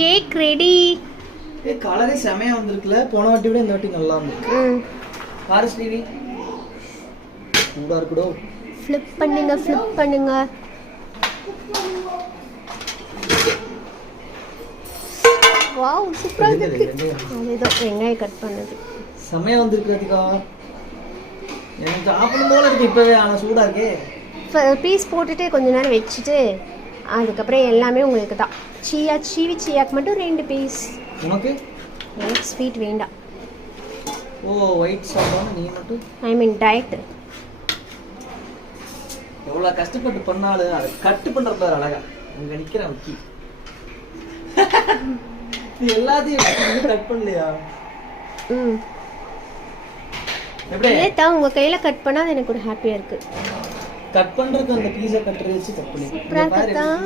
Cake ready. கலரே செமையா வந்திருக்குல, போன வாட்டி விட இந்த வாட்டி நல்லா இருக்கு. பாரு ஸ்ரீவி, சூடா இருக்குடோ. ஃப்ளிப் பண்ணுங்க. வாவ், சூப்பரா இருக்கு. அதுதான் வெங்காயம் கட் பண்ணது செமையா வந்திருக்கு ராதிகா. எனக்கு சாப்பிடும் போல இருக்கு இப்பவே, ஆனா சூடா இருக்கே. பீஸ் போட்டுட்டு கொஞ்ச நேரம் வச்சுட்டு அதுக்கப்புறம் எல்லாமே உங்களுக்கு தான். சீயாக்கு மட்டும் 2 பீஸ். உனக்கு? எனக்கு ஸ்வீட் வேண்டாம். ஓ, ஒயிட் சாப்பிடாம நீ மட்டும்? ஐ மீன் டயட். எவ்வளோ கஷ்டப்பட்டு பண்ணாலும் அதை கட்டு பண்ணுறது அழகா இங்கே நிற்கிறேன் வக்கி. நீ எல்லாத்தையும் கட் பண்ணலையா? எப்படி தான் உங்கள் கையில் கட் பண்ணால் அது எனக்கு ஒரு ஹாப்பியாக இருக்குது. கட் பண்ணுறதுக்கு அந்த பீஸா கட்டுறது வச்சு கட் பண்ணி